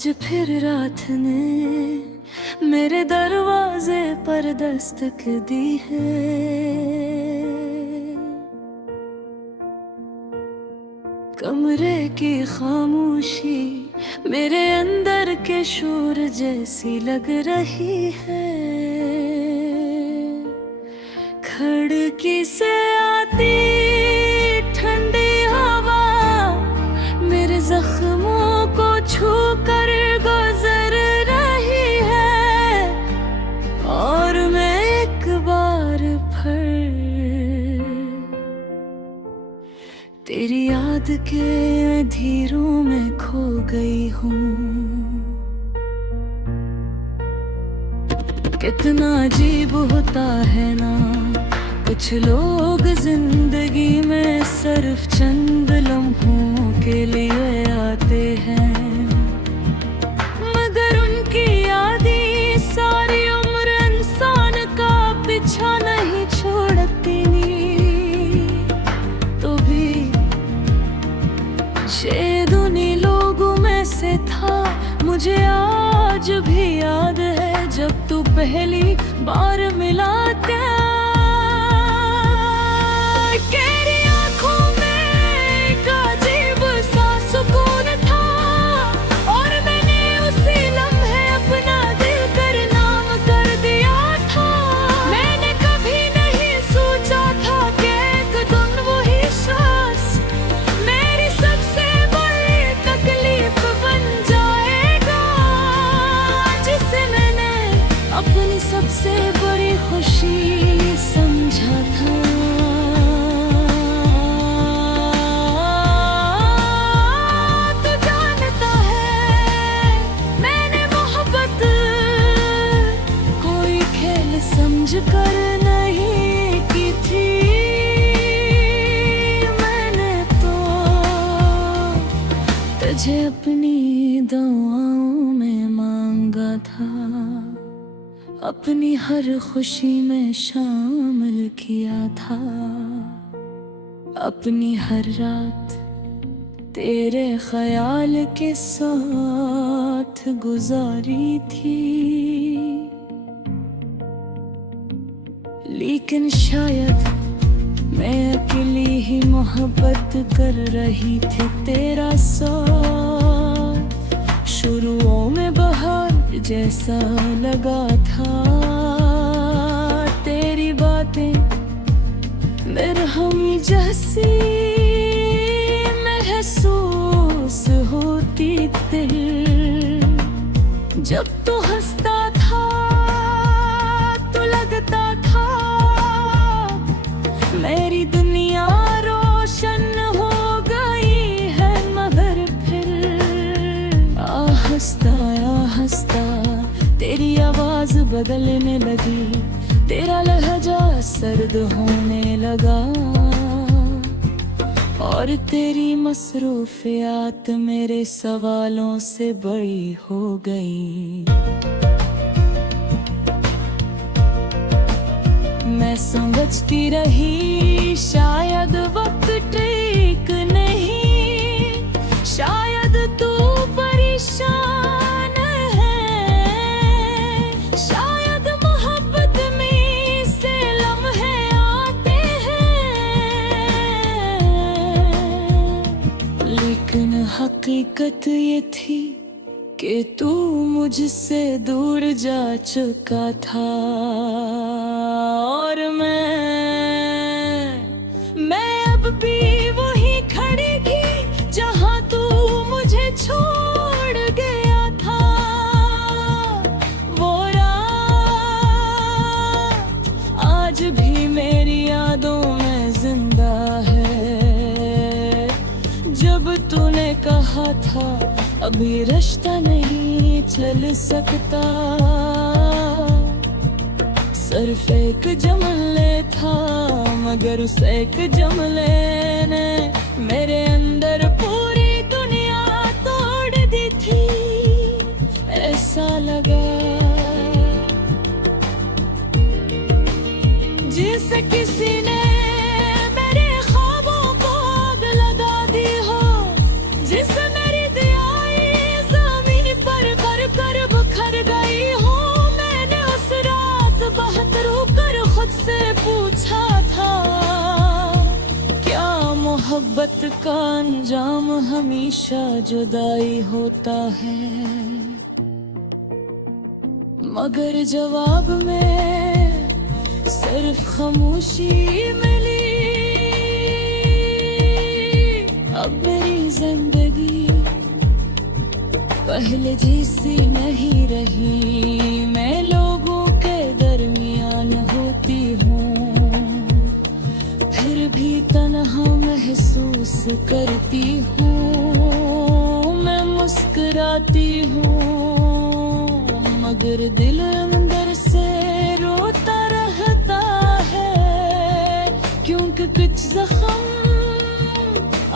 आज फिर रात ने मेरे दरवाजे पर दस्तक दी है। कमरे की खामोशी मेरे अंदर के शोर जैसी लग रही है। खिड़की से आती ठंडी हवा मेरे जख्मों को छू कर गुजर रही है। और मैं एक बार फिर तेरी याद के अंधेरों में खो गई हूँ। कितना अजीब होता है ना, कुछ लोग जिंदगी में सिर्फ चंद लम्हों के लिए आते हैं, मगर उनकी यादें सारी उम्र इंसान का पीछा नहीं छोड़ती। तो भी शायद उन्हीं लोगों में से था, मुझे आज भी याद है जब तू पहली बार मिला था। तेरी आंखों में एक अजीब सा सुकून था, और मैंने उसी लम्हे अपना दिल कर नाम कर दिया था। मैंने कभी नहीं सोचा था कि एक दिन वही शख्स मेरी सबसे बड़ी तकलीफ बन जाएगा, जिसे मैंने अपनी सबसे बड़ी खुशी समझा था। तू जानता है मैंने मोहब्बत कोई खेल समझ कर नहीं की थी। मैंने तो तुझे अपनी दुआओं में मांगा था, अपनी हर खुशी में शामिल किया था, अपनी हर रात तेरे ख्याल के साथ गुजारी थी। लेकिन शायद मैं अकेली ही मोहब्बत कर रही थी तेरा साथ। शुरुओं में बहार जैसा लगा था, तेरी बातें मरहम जैसी महसूस होती दिल। जब तू हंसता था तो लगता था मेरी दुनिया रोशन हो गई है, मगर फिर आहिस्ता आहिस्ता तेरी आवाज बदलने लगी, तेरा लहजा सर्द होने लगा, और तेरी मसरूफियात मेरे सवालों से बड़ी हो गई। मैं समझती रही शायद वक्त ठीक नहीं, शायद तू परेशान है, शायद मोहब्बत में से लम्हे आते हैं। लेकिन हकीकत ये थी कि तू मुझसे दूर जा चुका था, और मैं अब भी वही खड़ी थी जहां तू मुझे छोड़ गया था। वो रात आज भी मेरी यादों में जिंदा है, जब तूने कहा था अभी रिश्ता नहीं चल सकता। सिर्फ एक जुमले था, मगर उस एक जुमले ने मेरे अंदर पूरी दुनिया तोड़ दी थी। ऐसा लगा जिसे किसी ने मेरे ख्वाबों को आग लगा दी हो, जिसे मेरी दियाई ज़मीन पर मोहब्बत का अंजाम हमेशा जुदाई होता है, मगर जवाब में सिर्फ खामोशी मिली। अब मेरी जिंदगी पहले जैसी नहीं रही, मैं लोगों के दरमियान होती हूँ, फिर भी तन्हा महसूस करती हूँ। मैं मुस्कुराती हूँ मगर दिल अंदर से रोता रहता है, क्योंकि कुछ जख्म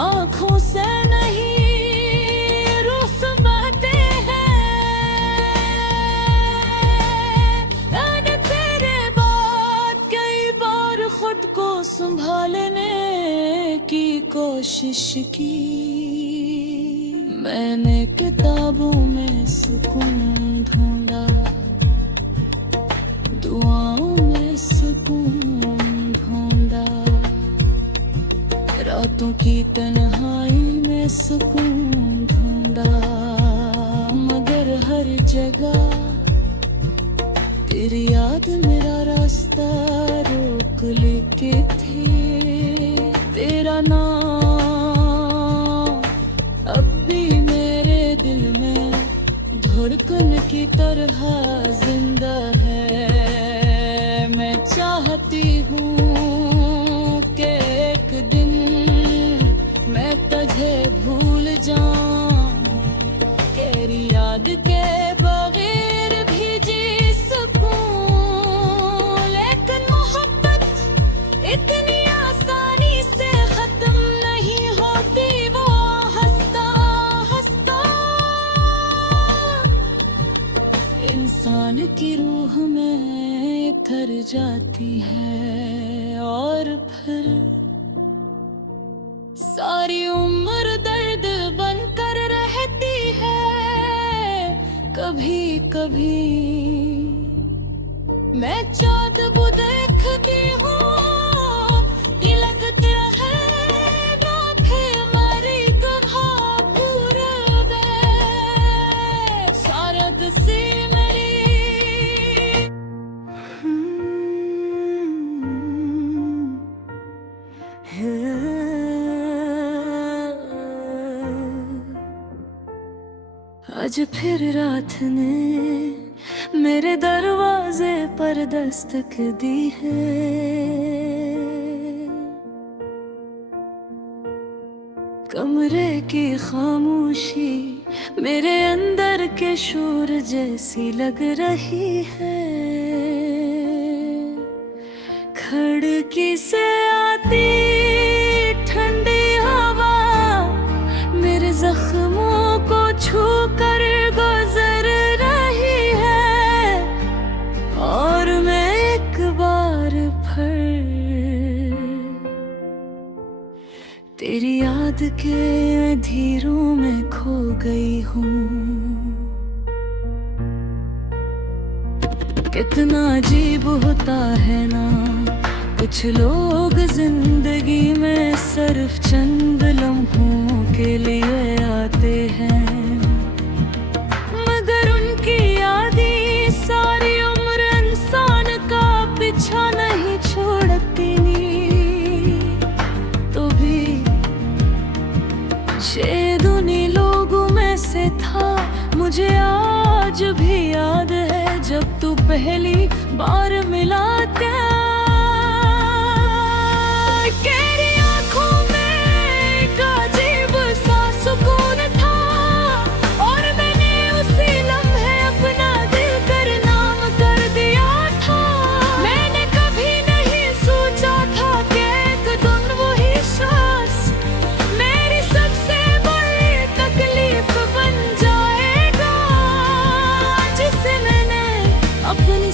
आँखों से नहीं संभालने की कोशिश की। मैंने किताबों में सुकून ढूंढा, दुआओं में सुकून ढूंढा, रातों की तन्हाई में सुकून ढूंढा, मगर हर जगह तेरी याद मेरा रास्ता रोक लेके थी। तेरा नाम अब भी मेरे दिल में धड़कन की तरह जिंदा है। मैं चाहती हूँ कि एक दिन मैं तुझे भूल जाऊं, तेरी याद के बगैर भी जी इतनी आसानी से खत्म नहीं होती। वो हंसता हंसता इंसान की रूह में उतर जाती है, और फिर सारी उम्र दर्द बनकर रहती है। कभी कभी मैं चाँद को देखती हूँ, आज फिर रात ने मेरे दरवाजे पर दस्तक दी है। कमरे की खामोशी मेरे अंदर के शोर जैसी लग रही है। खिड़की से आती ठंडी हवा मेरे जख्मों को छू कर गुजर रही है, और मैं एक बार फिर तेरी याद के अंधेरों में खो गई हूँ। कितना अजीब होता है ना, कुछ लोग जिंदगी में सिर्फ चंद लम्हों के लिए आते हैं, मगर उनकी यादें सारी उम्र इंसान का पीछा नहीं छोड़ती। तो भी शायद उन्हीं लोगों में से था, मुझे आज भी याद है जब तू पहली बार मिला था।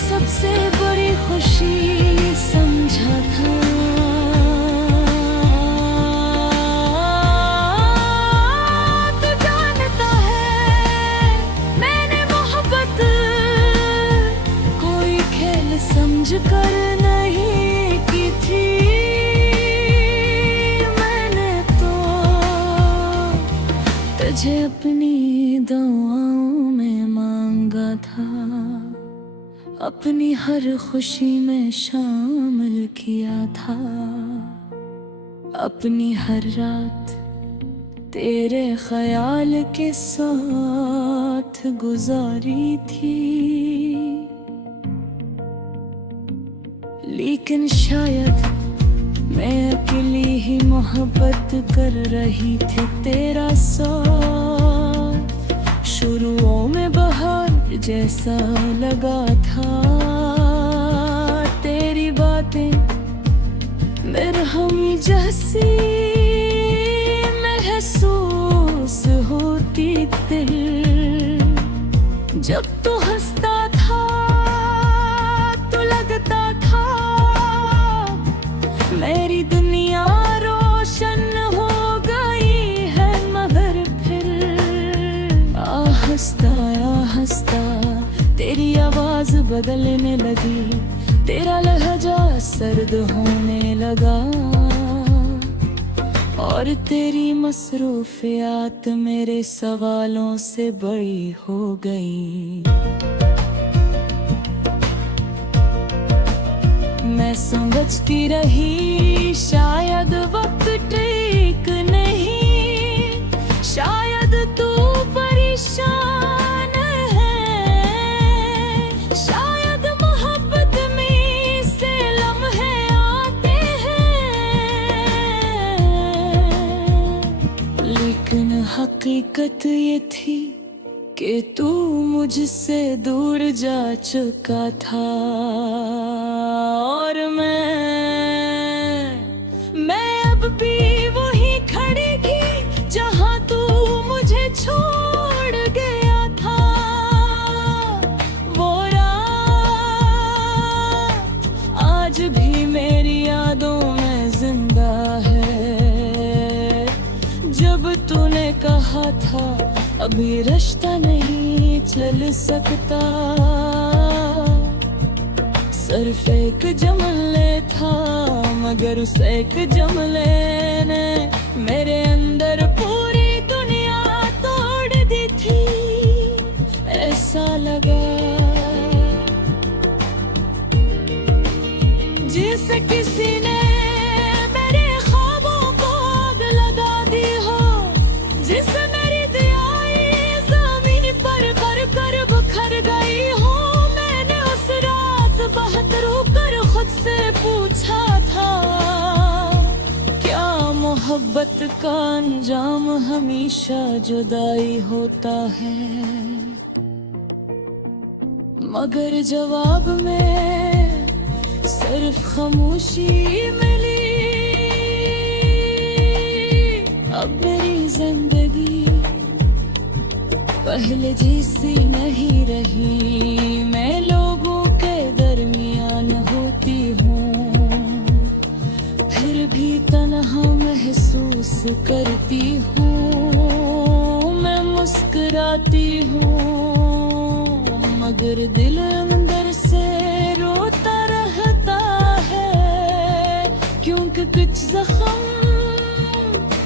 सबसे बड़ी खुशी समझा था। तू जानता है मैंने मोहब्बत कोई खेल समझ कर नहीं की थी। मैंने तो तुझे अपनी दुआओं में मांगा था, अपनी हर खुशी में शामिल किया था, अपनी हर रात तेरे ख्याल के साथ गुजारी थी। लेकिन शायद मैं अकेली ही मोहब्बत कर रही थी तेरा साथ। शुरुओं में बहार जैसा लगा था, तेरी बातें मरहम जैसी महसूस होती दिल। जब तू हंसता था तो लगता था मेरी दुनिया रोशन हो गई है, मगर फिर आहिस्ता तेरी आवाज बदलने लगी, तेरा लहजा सर्द होने लगा और तेरी मसरूफियात मेरे सवालों से बड़ी हो गई। मैं समझती रही शायद वक्त ठीक नहीं, शायद तू परेशान है, शायद मोहब्बत में से लम्हे आते हैं। लेकिन हकीकत ये थी कि तू मुझसे दूर जा चुका था और मैं अब भी वही खड़ी थी जहां तू मुझे छोड़ गया था। वो रात आज भी मेरी यादों में जिंदा है, जब तूने कहा था अभी रिश्ता नहीं चल सकता। सिर्फ एक जमले था, मगर उस एक जमले ने मेरे अंदर पूरी दुनिया तोड़ दी थी। ऐसा लगा जिसे किसी ने मेरे ख्वाबों को आग लगा दी हो, जिसे मेरी दयाएं जमीन पर कर बिखर गई हो। मैंने उस रात बहुत रोकर खुद से पूछा था, क्या मोहब्बत का अंजाम हमेशा जुदाई होता है? मगर जवाब में सिर्फ खामोशी मिली। अब मेरी जिंदगी पहले जैसी नहीं रही, मैं लोगों के दरमियान होती हूँ, फिर भी तन्हा महसूस करती हूँ। मैं मुस्कुराती हूँ मगर दिल अंदर से रोता रहता है, क्योंकि कुछ जख्म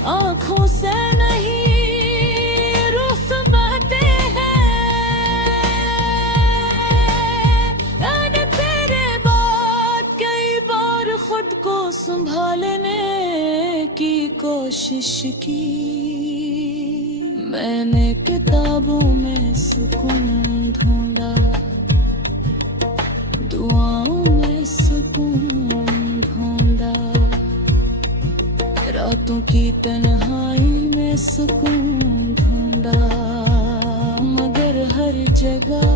आँखों से नहीं रुस बहते हैं। मैंने तेरे बाद कई बार खुद को संभालने की कोशिश की, मैंने किताबों में सुकून ढूंढा, दुआओं में सुकून ढूंढा, रातों की तन्हाई में सुकून ढूंढा, मगर हर जगह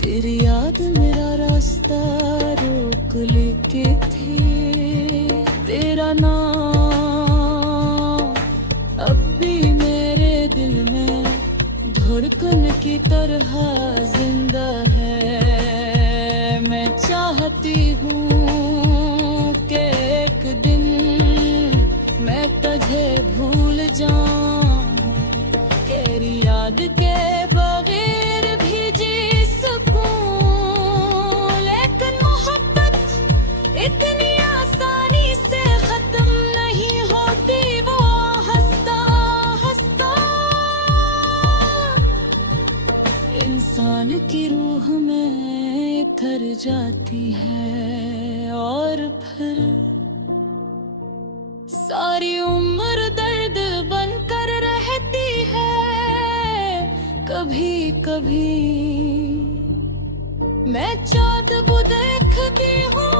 तेरी याद मेरा रास्ता रोक लेके थी। तेरा नाम अब भी मेरे दिल में धड़कन की तरह जिंदा है। मैं चाहती हूँ कि एक दिन मैं तुझे भूल जाऊं, तेरी याद के बगैर भी जी सकूं। लेकिन मोहब्बत इतनी आसानी से खत्म नहीं होती, वो हंसता हंसता उतर जाती है और फिर सारी उम्र दर्द बनकर रहती है। कभी कभी मैं चाँद वो देखती हूँ